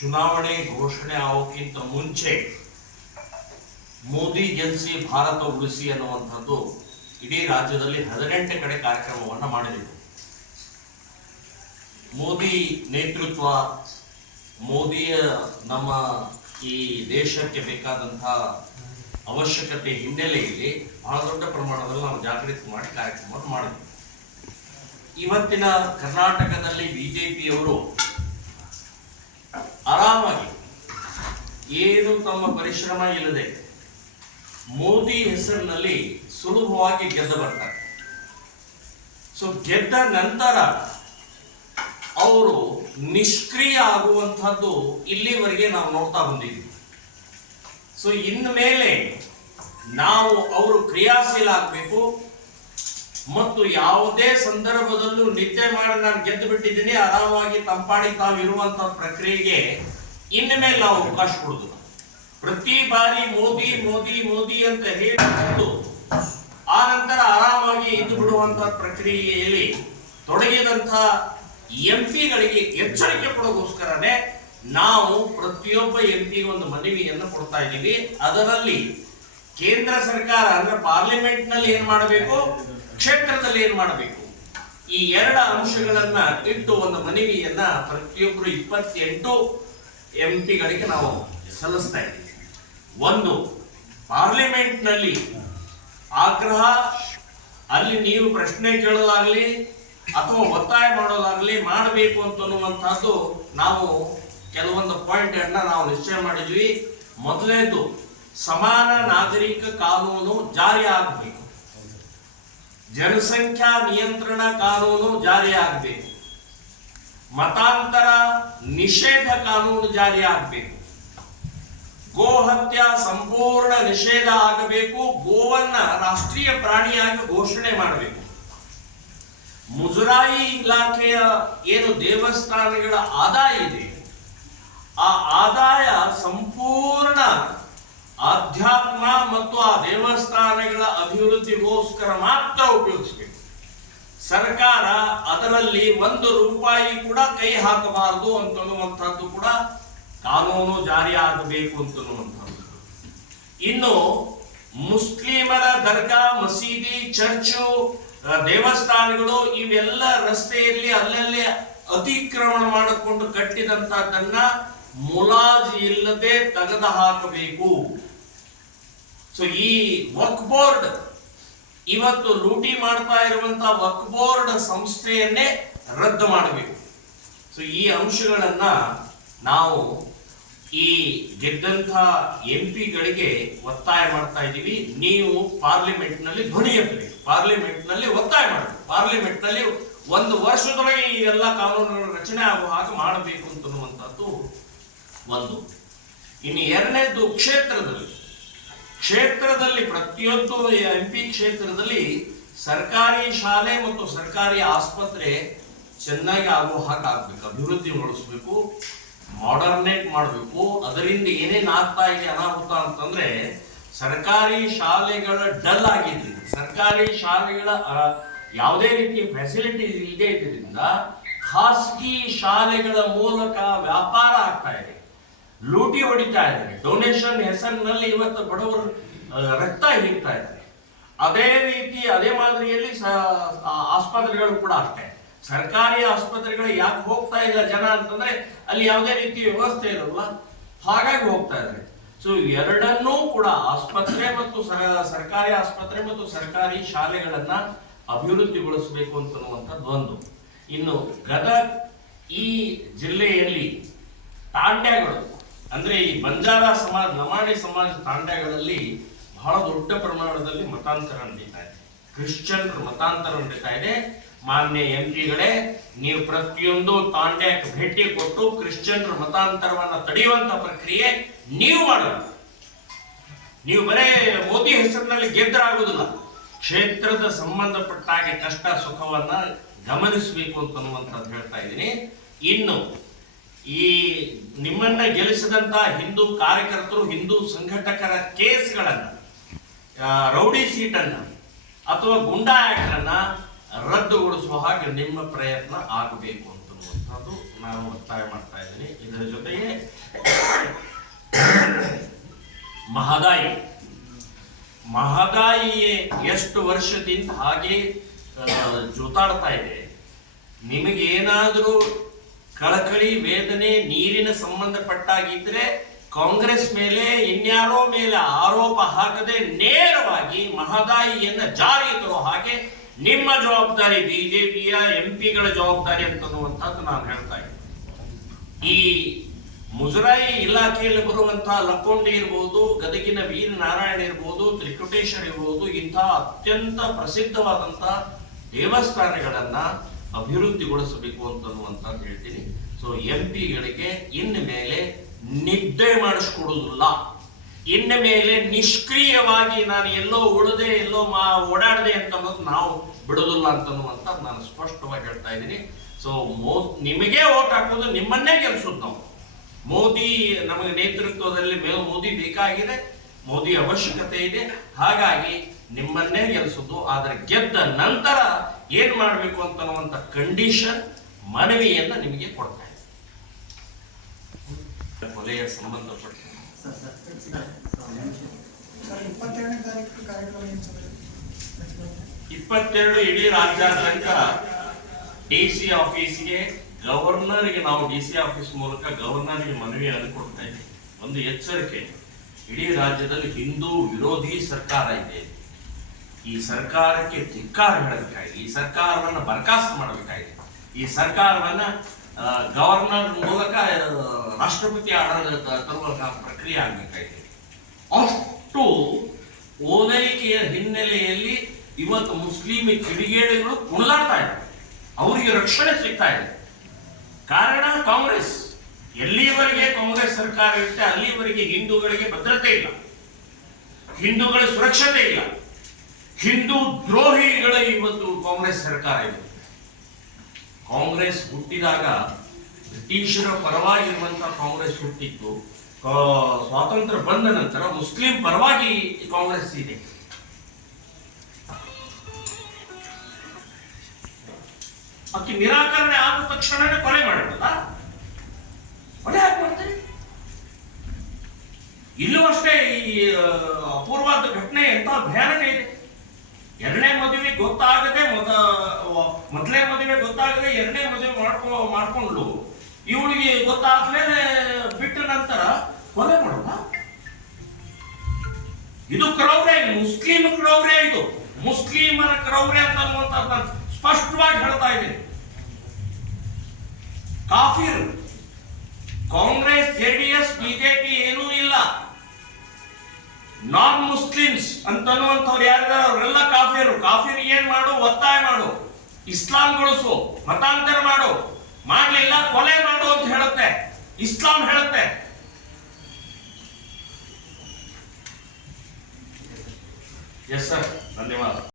ಚುನಾವಣೆ ಘೋಷಣೆ ಆಗೋಕ್ಕಿಂತ ಮುಂಚೆ ಮೋದಿ ಜನ್ಸಿ ಭಾರತ ಉಳಿಸಿ ಅನ್ನುವಂಥದ್ದು ಇಡೀ ರಾಜ್ಯದಲ್ಲಿ ಹದಿನೆಂಟು ಕಡೆ ಕಾರ್ಯಕ್ರಮವನ್ನು ಮಾಡಿದೆವು ಮೋದಿ ನೇತೃತ್ವ, ಮೋದಿಯ ನಮ್ಮ ಈ ದೇಶಕ್ಕೆ ಬೇಕಾದಂತಹ ಅವಶ್ಯಕತೆ ಹಿನ್ನೆಲೆಯಲ್ಲಿ ಬಹಳ ದೊಡ್ಡ ಪ್ರಮಾಣದಲ್ಲಿ ನಾವು ಜಾಗೃತಿ ಮಾಡಿ ಕಾರ್ಯಕ್ರಮವನ್ನು ಮಾಡಿದ್ವಿ. ಇವತ್ತಿನ ಕರ್ನಾಟಕದಲ್ಲಿ ಬಿಜೆಪಿಯವರು ಆರಾಮಾಗಿ. ಏನು ತಮ್ಮ ಪರಿಶ್ರಮ ಇಲ್ಲದೆ ಮೋದಿ ಹೆಸರಿನಲ್ಲಿ ಸುಲಭವಾಗಿ ಗೆದ್ದ ಬರ್ತಾರೆ. ಸೊ ಗೆದ್ದ ನಂತರ ಅವರು ನಿಷ್ಕ್ರಿಯ ಆಗುವಂತಹದ್ದು ಇಲ್ಲಿವರೆಗೆ ನಾವು ನೋಡ್ತಾ ಬಂದಿದ್ದೀವಿ. ಸೊ ಇನ್ನು ಮೇಲೆ ನಾವು ಅವರು ಕ್ರಿಯಾಶೀಲ ಆಗಬೇಕು. ಮತ್ತು ಯಾವುದೇ ಸಂದರ್ಭದಲ್ಲೂ ನಿದ್ದೆ ಮಾಡಿ ನಾನು ಗೆದ್ದು ಬಿಟ್ಟಿದ್ದೀನಿ, ಆರಾಮಾಗಿ ತಂಪಾಡಿ ತಾವು ಇರುವಂತಹ ಪ್ರಕ್ರಿಯೆಗೆ ಇನ್ನು ಮೇಲೆ ನಾವು ಅವಕಾಶ ಕೊಡುದು ಪ್ರತಿ ಬಾರಿ ಮೋದಿ ಮೋದಿ ಮೋದಿ ಅಂತ ಹೇಳಿ ಆ ನಂತರ ಆರಾಮಾಗಿ ಇದ್ದು ಬಿಡುವಂತ ಪ್ರಕ್ರಿಯೆಯಲ್ಲಿ ತೊಡಗಿದಂತ ಎಂ ಪಿಗಳಿಗೆ ಎಚ್ಚರಿಕೆ ಕೊಡೋಗೋಸ್ಕರನೇ ನಾವು ಪ್ರತಿಯೊಬ್ಬ ಎಂ ಪಿಗೆ ಒಂದು ಮನವಿಯನ್ನು ಕೊಡ್ತಾ ಇದ್ದೀವಿ. ಅದರಲ್ಲಿ ಕೇಂದ್ರ ಸರ್ಕಾರ ಅಂದ್ರೆ ಪಾರ್ಲಿಮೆಂಟ್ನಲ್ಲಿ ಏನ್ ಮಾಡಬೇಕು? ಕ್ಷೇತ್ರದಲ್ಲಿ ಏನ್ ಮಾಡಬೇಕು? ಈ ಎರಡು ಅಂಶಗಳನ್ನ ಇಟ್ಟು ಒಂದು ಮನವಿಯನ್ನ ಪ್ರತಿಯೊಬ್ಬರು ಇಪ್ಪತ್ತೆಂಟು ಎಂ ಪಿಗಳಿಗೆ ನಾವು ಸಲ್ಲಿಸ್ತಾ ಇದ್ದೀವಿ. ಒಂದು ಪಾರ್ಲಿಮೆಂಟ್ನಲ್ಲಿ ಆಗ್ರಹ, ಅಲ್ಲಿ ನೀವು ಪ್ರಶ್ನೆ ಕೇಳೋದಾಗ್ಲಿ ಅಥವಾ ಒತ್ತಾಯ ಮಾಡೋದಾಗ್ಲಿ ಮಾಡಬೇಕು ಅಂತನ್ನುವಂತಹದ್ದು ನಾವು ಕೆಲವೊಂದು ಪಾಯಿಂಟ್ ನಾವು ನಿಶ್ಚಯ ಮಾಡಿದ್ವಿ. ಮೊದಲನೇದು ಸಮಾನ ನಾಗರಿಕ ಕಾನೂನು ಜಾರಿ ಆಗಬೇಕು ಜನಸಂಖ್ಯಾ ನಿಯಂತ್ರಣ ಕಾನೂನು ಜಾರಿ ಆಗಬೇಕು ಮತಾಂತರ ನಿಷೇಧ ಕಾನೂನು ಜಾರಿ ಆಗಬೇಕು ಗೋಹತ್ಯ ಸಂಪೂರ್ಣ ನಿಷೇಧ ಆಗಬೇಕು. ಗೋವನ್ನ ರಾಷ್ಟ್ರೀಯ ಪ್ರಾಣಿಯಾಗಿ ಘೋಷಣೆ ಮಾಡಬೇಕು. ಮುಜರಾಯಿ ಇಲಾಖೆಯ ಏನು ದೇವಸ್ಥಾನಗಳ ಆದಾಯ ಇದೆ, ಆ ಆದಾಯ ಸಂಪೂರ್ಣ ಆಧ್ಯಾತ್ಮ ಮತ್ತು ಆ ದೇವಸ್ಥಾನಗಳ ಅಭಿವೃದ್ಧಿಗೋಸ್ಕರ ಮಾತ್ರ ಉಪಯೋಗಿಸಬೇಕು. ಸರ್ಕಾರ ಅದರಲ್ಲಿ ಒಂದು ರೂಪಾಯಿ ಕೂಡ ಕೈ ಹಾಕಬಾರದು ಅಂತನ್ನುವಂಥದ್ದು ಕೂಡ ಕಾನೂನು ಜಾರಿ ಆಗಬೇಕು ಅಂತನ್ನುವಂಥದ್ದು. ಇನ್ನು ಮುಸ್ಲಿಮರ ದರ್ಗಾ, ಮಸೀದಿ, ಚರ್ಚು ದೇವಸ್ಥಾನಗಳು ಇವೆಲ್ಲ ರಸ್ತೆಯಲ್ಲಿ ಅಲ್ಲಲ್ಲಿ ಅತಿಕ್ರಮಣ ಮಾಡಿಕೊಂಡು ಕಟ್ಟಿದಂತಹದ್ದನ್ನ ಮುಲಾಜಿ ಇಲ್ಲದೆ ತೆಗೆದು ಹಾಕಬೇಕು. ಸೊ ಈ ವರ್ಕ್ ಬೋರ್ಡ್ ಇವತ್ತು ಲೂಟಿ ಮಾಡ್ತಾ ಇರುವಂತಹ ವರ್ಕ್ ಬೋರ್ಡ್ ಸಂಸ್ಥೆಯನ್ನೇ ರದ್ದು ಮಾಡಬೇಕು. ಸೊ ಈ ಅಂಶಗಳನ್ನ ನಾವು ಈ ಗೆದ್ದಂಥ ಎಂ ಪಿಗಳಿಗೆ ಒತ್ತಾಯ ಮಾಡ್ತಾ ಇದ್ದೀವಿ. ನೀವು ಪಾರ್ಲಿಮೆಂಟ್ನಲ್ಲಿ ಧ್ವನಿ ಎತ್ತಬೇಕು ಪಾರ್ಲಿಮೆಂಟ್ನಲ್ಲಿ ಒತ್ತಾಯ ಮಾಡಬೇಕು. ಪಾರ್ಲಿಮೆಂಟ್ನಲ್ಲಿ ಒಂದು ವರ್ಷದೊಳಗೆ ಈ ಎಲ್ಲ ಕಾನೂನುಗಳ ರಚನೆ ಆಗುವ ಹಾಗೆ ಮಾಡಬೇಕು ಅಂತನ್ನುವಂಥದ್ದು ಒಂದು. ಇನ್ನು ಎರಡನೇದು ಕ್ಷೇತ್ರದಲ್ಲಿ. ಕ್ಷೇತ್ರದಲ್ಲಿ ಪ್ರತಿಯೊಂದು ಎಂ ಪಿ ಕ್ಷೇತ್ರದಲ್ಲಿ ಸರ್ಕಾರಿ ಶಾಲೆ ಮತ್ತು ಸರ್ಕಾರಿ ಆಸ್ಪತ್ರೆ ಚೆನ್ನಾಗಿ ಆಗೋ ಹಾಗೆ ಆಗ್ಬೇಕು. ಅಭಿವೃದ್ಧಿಗೊಳಿಸ್ಬೇಕು ಮಾಡರ್ನೇಟ್ ಮಾಡಬೇಕು. ಅದರಿಂದ ಏನೇನು ಆಗ್ತಾ ಇದೆ ಅನಾಹುತ ಅಂತಂದ್ರೆ ಸರ್ಕಾರಿ ಶಾಲೆಗಳ ಡಲ್ ಆಗಿದ್ದರಿಂದ ಸರ್ಕಾರಿ ಶಾಲೆಗಳ ಯಾವುದೇ ರೀತಿಯ ಫೆಸಿಲಿಟೀಸ್ ಇಲ್ಲದೆ ಇದ್ದರಿಂದ ಖಾಸಗಿ ಶಾಲೆಗಳ ಮೂಲಕ ವ್ಯಾಪಾರ ಆಗ್ತಾ ಇದೆ. ಲೂಟಿ ಹೊಡಿತಾ ಇದ್ದಾರೆ. ಡೊನೇಷನ್ ಹೆಸರಿನಲ್ಲಿ ಇವತ್ತು ಬಡವರು ರಕ್ತ ಹಿಡಿತಾ ಇದ್ದಾರೆ. ಅದೇ ರೀತಿ, ಅದೇ ಮಾದರಿಯಲ್ಲಿ ಆಸ್ಪತ್ರೆಗಳು ಕೂಡ ಅಷ್ಟೇ. ಸರ್ಕಾರಿ ಆಸ್ಪತ್ರೆಗಳು ಯಾಕೆ ಹೋಗ್ತಾ ಇಲ್ಲ ಜನ ಅಂತಂದ್ರೆ ಅಲ್ಲಿ ಯಾವುದೇ ರೀತಿ ವ್ಯವಸ್ಥೆ ಇರಲ್ಲ ಹಾಗಾಗಿ ಹೋಗ್ತಾ ಇದ್ದಾರೆ. ಸೊ ಎರಡನ್ನೂ ಕೂಡ ಆಸ್ಪತ್ರೆ ಮತ್ತು ಸರ- ಸರ್ಕಾರಿ ಆಸ್ಪತ್ರೆ ಮತ್ತು ಸರ್ಕಾರಿ ಶಾಲೆಗಳನ್ನ ಅಭಿವೃದ್ಧಿಗೊಳಿಸಬೇಕು ಅಂತನ್ನುವಂಥದ್ದು ಒಂದು. ಇನ್ನು ಗದಗ ಈ ಜಿಲ್ಲೆಯಲ್ಲಿ ತಾಂಡ್ಯಗಳು ಅಂದ್ರೆ ಈ ಬಂಜಾರ ಸಮಾಜ, ನಮಾಣಿ ಸಮಾಜ ತಾಂಡಗಳಲ್ಲಿ ಬಹಳ ದೊಡ್ಡ ಪ್ರಮಾಣದಲ್ಲಿ ಮತಾಂತರ ನಡೀತಾ ಇದೆ. ಕ್ರಿಶ್ಚಿಯನ್ರ ಮತಾಂತರ ನಡೀತಾ ಇದೆ. ಮಾನ್ಯ ಎಂ ಪಿಗಳೇ ನೀವು ಪ್ರತಿಯೊಂದು ತಾಂಡ್ಯಕ್ಕೆ ಭೇಟಿ ಕೊಟ್ಟು ಕ್ರಿಶ್ಚಿಯನ್ರ ಮತಾಂತರವನ್ನ ತಡೆಯುವಂತ ಪ್ರಕ್ರಿಯೆ ನೀವು ಮಾಡಬೇಕು ನೀವು ಬರೇ ಮೋದಿ ಹೆಸರಿನಲ್ಲಿ ಗೆದ್ದರಾಗುವುದಿಲ್ಲ ಕ್ಷೇತ್ರದ ಸಂಬಂಧಪಟ್ಟ ಕಷ್ಟ ಸುಖವನ್ನ ಗಮನಿಸಬೇಕು ಅಂತ ಹೇಳ್ತಾ ಇದ್ದೀನಿ. ಇನ್ನು ಈ ನಿಮ್ಮನ್ನ ಗೆಲ್ಲಿಸಿದಂತ ಹಿಂದೂ ಕಾರ್ಯಕರ್ತರು, ಹಿಂದೂ ಸಂಘಟಕರ ಕೇಸ್ಗಳನ್ನ ರೌಡಿ ಸೀಟನ್ನ ಅಥವಾ ಗುಂಡಾ ಆಕ್ಟ್ ಅನ್ನ ರದ್ದುಗೊಳಿಸುವ ಹಾಗೆ ನಿಮ್ಮ ಪ್ರಯತ್ನ ಆಗಬೇಕು ಅಂತನ್ನುವಂಥದ್ದು ನಾನು ಒತ್ತಾಯ ಮಾಡ್ತಾ ಇದ್ದೀನಿ. ಇದರ ಜೊತೆಗೆ ಮಹದಾಯಿ, ಮಹದಾಯಿಯೇ ಎಷ್ಟು ವರ್ಷದಿಂದ ಹಾಗೆ ಜೋತಾಡ್ತಾ ಇದೆ. ನಿಮಗೇನಾದರೂ ಕಳಕಳಿ, ವೇದನೆ, ನೀರಿನ ಸಂಬಂಧಪಟ್ಟಾಗಿದ್ರೆ ಕಾಂಗ್ರೆಸ್ ಮೇಲೆ, ಇನ್ಯಾರೋ ಮೇಲೆ ಆರೋಪ ಹಾಕದೆ ನೇರವಾಗಿ ಮಹದಾಯಿಯನ್ನ ಜಾರಿಗೆ ತರೋ ಹಾಗೆ ನಿಮ್ಮ ಜವಾಬ್ದಾರಿ ಬಿಜೆಪಿಯ ಎಂ ಪಿಗಳ ಜವಾಬ್ದಾರಿ ಅಂತನ್ನುವಂಥದ್ದು ನಾನು ಹೇಳ್ತಾ ಇದ್ದೀನಿ. ಈ ಮುಜರಾಯಿ ಇಲಾಖೆಯಲ್ಲಿ ಬರುವಂತಹ ಲಕ್ಕೊಂಡೆ ಇರ್ಬೋದು, ಗದಗಿನ ವೀರ ನಾರಾಯಣ ಇರ್ಬೋದು, ತ್ರಿಕುಟೇಶ್ವರ ಇರ್ಬೋದು, ಇಂತಹ ಅತ್ಯಂತ ಪ್ರಸಿದ್ಧವಾದಂತಹ ದೇವಸ್ಥಾನಗಳನ್ನ ಅಭಿವೃದ್ಧಿಗೊಳಿಸಬೇಕು ಅಂತನ್ನುವಂಥದ್ದು ಹೇಳ್ತೀನಿ. ಸೊ ಎಂ ಪಿಗಳಿಗೆ ಇನ್ನು ಮೇಲೆ ನಿದ್ದೆ ಮಾಡಿಸ್ಕೊಡೋದಿಲ್ಲ ಇನ್ನು ಮೇಲೆ ನಿಷ್ಕ್ರಿಯವಾಗಿ ನಾನು ಎಲ್ಲೋ ಉಳದೆ ಎಲ್ಲೋ ಮಾ, ಓಡಾಡದೆ ಅಂತ ಅನ್ನೋದು ನಾವು ಬಿಡೋದಿಲ್ಲ ಅಂತನ್ನುವಂತ ನಾನು ಸ್ಪಷ್ಟವಾಗಿ ಹೇಳ್ತಾ ಇದ್ದೀನಿ. ಸೊ ಮೋ, ನಿಮಗೆ ಓಟ್ ಹಾಕೋದು ನಿಮ್ಮನ್ನೇ ಗೆಲ್ಸೋದು ನಾವು. ಮೋದಿ, ನಮಗೆ ನೇತೃತ್ವದಲ್ಲಿ ಮೇಲೆ ಮೋದಿ ಬೇಕಾಗಿದೆ. ಮೋದಿ ಅವಶ್ಯಕತೆ ಇದೆ. ಹಾಗಾಗಿ ನಿಮ್ಮನ್ನೇ ಗೆಲ್ಸೋದು ಆದರೆ ಗೆದ್ದ ನಂತರ ಏನ್ ಮಾಡಬೇಕು ಅಂತ ಕಂಡೀಷನ್ ಮನವಿಯನ್ನ ನಿಮಗೆ ಕೊಡ್ತಾ ಇದೆ. ಕೊಲೆಯ ಸಂಬಂಧಪಟ್ಟ ಇಪ್ಪತ್ತೆರಡು ಇಡೀ ರಾಜ್ಯಾದ್ಯಂತ ಡಿ ಸಿ ಆಫೀಸ್ಗೆ ಗವರ್ನರ್ಗೆ ನಾವು ಡಿ ಸಿ ಆಫೀಸ್ ಮೂಲಕ ಗವರ್ನರ್ಗೆ ಮನವಿಯನ್ನು ಕೊಡ್ತಾ ಇದ್ದೀವಿ. ಒಂದು ಎಚ್ಚರಿಕೆ. ಇಡೀ ರಾಜ್ಯದಲ್ಲಿ ಹಿಂದೂ ವಿರೋಧಿ ಸರ್ಕಾರ ಇದೆ. ಈ ಸರ್ಕಾರಕ್ಕೆ ಧಿಕ್ಕಾರ ಹೇಳಬೇಕಾಗಿದೆ ಈ ಸರ್ಕಾರವನ್ನ ಬರಖಾಸ್ತು ಮಾಡಬೇಕಾಗಿದೆ ಈ ಸರ್ಕಾರವನ್ನ ಗವರ್ನರ್ ಮೂಲಕ ರಾಷ್ಟ್ರಪತಿ ಆಡಳಿತ ತರುವ ಪ್ರಕ್ರಿಯೆ ಆಗಬೇಕಾಗಿದೆ ಅಷ್ಟು ಓಲೈಕೆಯ ಹಿನ್ನೆಲೆಯಲ್ಲಿ ಇವತ್ತು ಮುಸ್ಲಿಂ ಕಿಡಿಗೇಡಿಗಳು ಕುಣಿದಾಡ್ತಾ ಇದ್ದಾರೆ ಅವರಿಗೆ ರಕ್ಷಣೆ ಸಿಗ್ತಾ ಇದೆ. ಕಾರಣ ಕಾಂಗ್ರೆಸ್. ಎಲ್ಲಿವರೆಗೆ ಕಾಂಗ್ರೆಸ್ ಸರ್ಕಾರ ಇರುತ್ತೆ ಅಲ್ಲಿವರೆಗೆ ಹಿಂದೂಗಳಿಗೆ ಭದ್ರತೆ ಇಲ್ಲ. ಹಿಂದೂಗಳ ಸುರಕ್ಷತೆ ಇಲ್ಲ. ಹಿಂದೂ ದ್ರೋಹಿಗಳ ಇವತ್ತು ಕಾಂಗ್ರೆಸ್ ಸರ್ಕಾರ ಇದೆ. ಕಾಂಗ್ರೆಸ್ ಹುಟ್ಟಿದಾಗ ಬ್ರಿಟಿಷರ ಪರವಾಗಿರುವಂತಹ ಕಾಂಗ್ರೆಸ್ ಹುಟ್ಟಿತ್ತು. ಸ್ವಾತಂತ್ರ್ಯ ಬಂದ ನಂತರ ಮುಸ್ಲಿಂ ಪರವಾಗಿ ಕಾಂಗ್ರೆಸ್ ಇದೆ. ಅಕ್ಕಿ ನಿರಾಕರಣೆ ಆದ ತಕ್ಷಣನೇ ಕೊಲೆ ಮಾಡಲ್ಲ ಕೊಲೆ ಯಾಕೆ ಮಾಡ್ತೀರಿ? ಇಲ್ಲೂ ಅಷ್ಟೇ ಈ ಅಪೂರ್ವಾದ ಘಟನೆ ಎಂತ ಭಯಾನಕ ಎರಡನೇ ಮದುವೆ ಗೊತ್ತಾಗದೆ ಮೊದ ಮೊದಲನೇ ಮದುವೆ ಗೊತ್ತಾಗದೆ ಎರಡನೇ ಮದುವೆ ಮಾಡ್ಕೊ ಮಾಡ್ಕೊಂಡು ಇವಳಿಗೆ ಗೊತ್ತಾದ್ಮೇಲೆ ಬಿಟ್ಟ ನಂತರ ಕೊಲೆ ಮಾಡೋಣ ಇದು ಕ್ರೌರ್ಯ ಮುಸ್ಲಿಂ ಕ್ರೌರ್ಯ ಇದು. ಮುಸ್ಲಿಮರ ಕ್ರೌರ್ಯ ಅಂತ ಸ್ಪಷ್ಟವಾಗಿ ಹೇಳ್ತಾ ಇದ್ದೀನಿ. ಕಾಫಿರ್, ಕಾಂಗ್ರೆಸ್ ಜೆಡಿಎಸ್ ಬಿಜೆಪಿ ಏನೂ ಇಲ್ಲ. ನಾನ್ ಮುಸ್ಲಿಮ್ಸ್ ಅಂತನ್ನುವಂಥವ್ರು ಯಾರಿದ್ದಾರೆ ಕಾಫಿರು ಕಾಫಿರ್ ಏನ್ ಮಾಡು? ಒತ್ತಾಯ ಮಾಡು. ಇಸ್ಲಾಂ ಗೊಳಿಸು, ಮತಾಂತರ ಮಾಡು. ಮಾಡ್ಲಿಲ್ಲ, ಕೊಲೆ ಮಾಡು ಅಂತ ಹೇಳುತ್ತೆ. ಇಸ್ಲಾಂ ಹೇಳುತ್ತೆ. ಎಸ್ ಸರ್ ಧನ್ಯವಾದ.